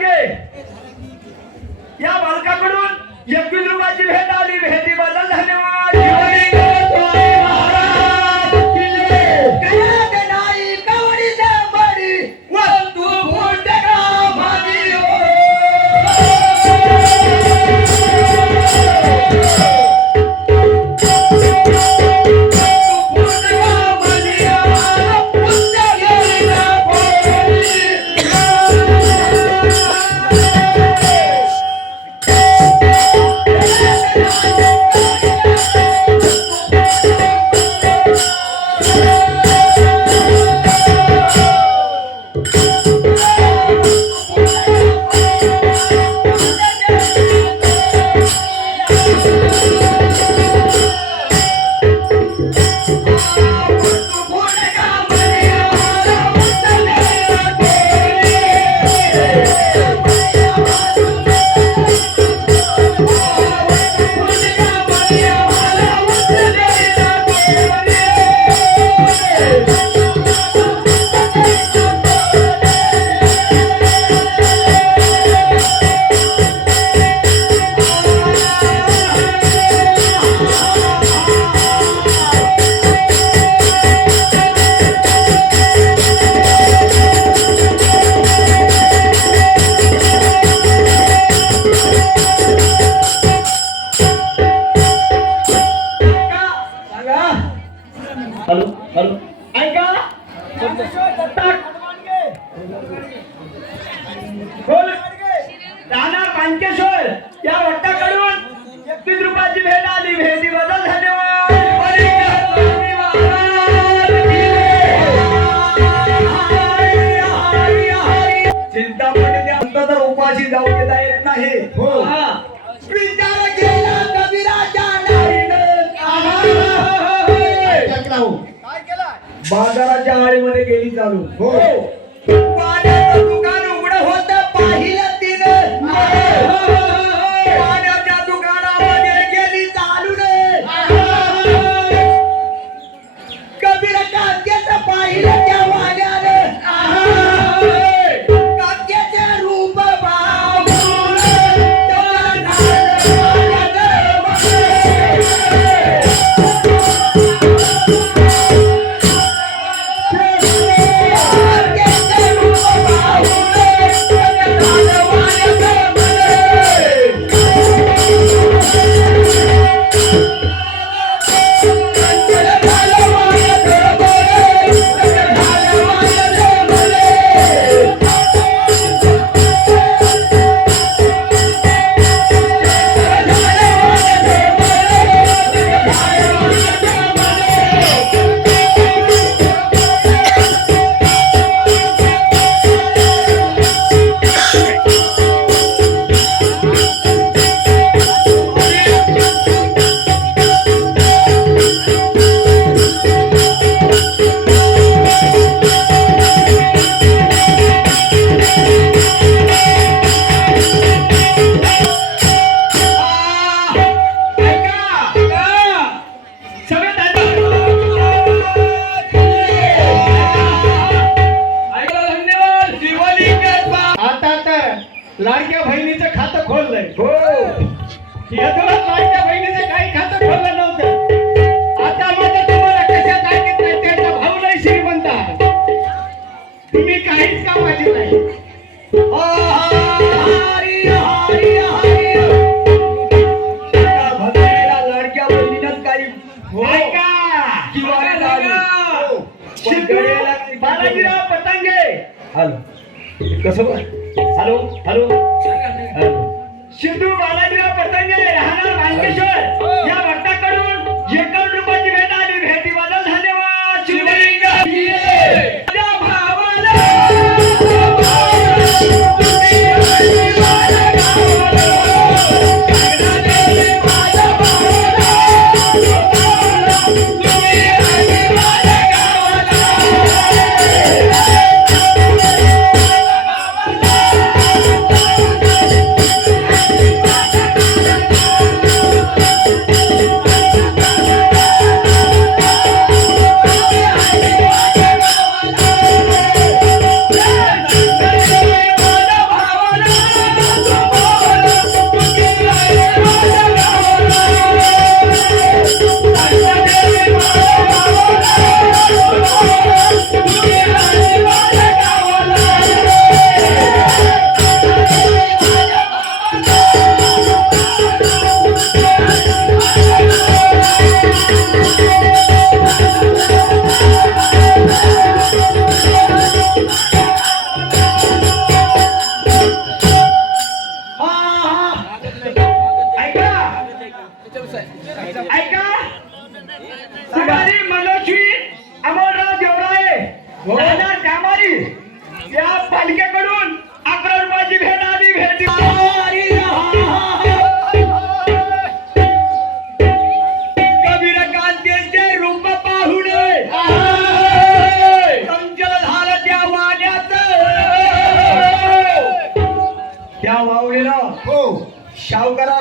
डांगे या बालकाकडून एकवीस रुपयाची भेट आली. भेटी बदल धन्यवाद. aquele garoto. Vou.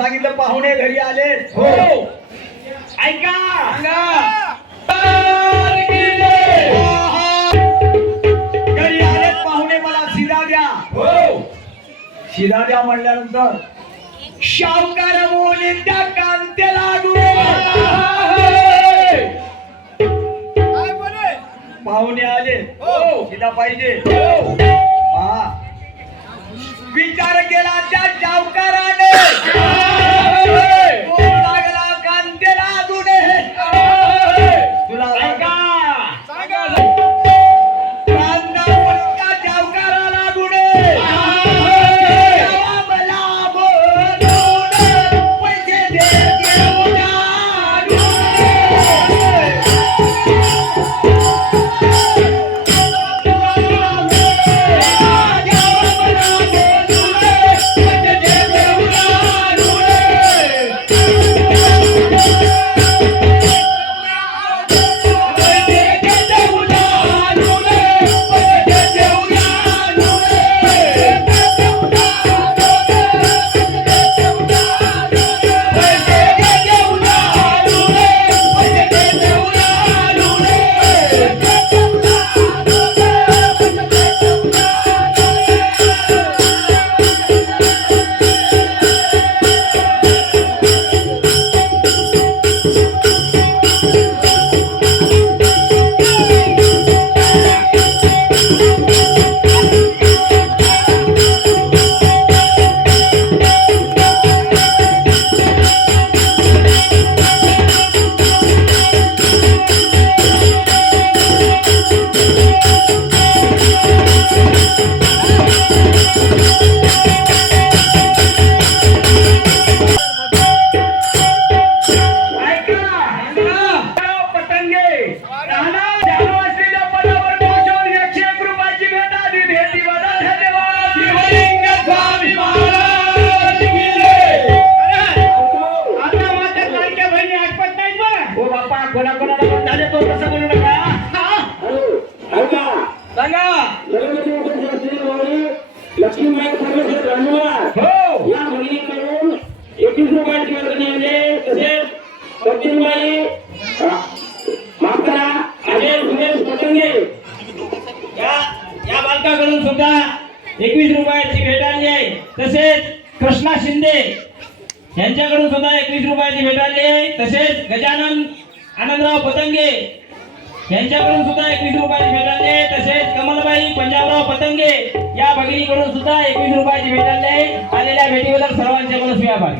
सांगितलं पाहुणे घरी आले. हो. ऐका. घरी आले पाहुणे मला शिरा द्या. हो. शिरा द्या म्हणल्यानंतर शावकार मोने त्या कांते लागू पाहुणे आले. हो. शिदा पाहिजे. हो. विचार केला त्या जावकाराने कृष्णा शिंदे. यांच्याकडून सुद्धा एकवीस रुपयाची भेट आली आहे तसेच गजानन आनंदराव पतंगे. यांच्याकडून सुद्धा एकवीस रुपयाची भेट आली आहे तसेच कमलबाई पंजाबराव पतंगे. या भगिनीकडून सुद्धा एकवीस रुपयाची भेट आली आहे आलेल्या भेटीबद्दल सर्वांचे मनस्वी आभार.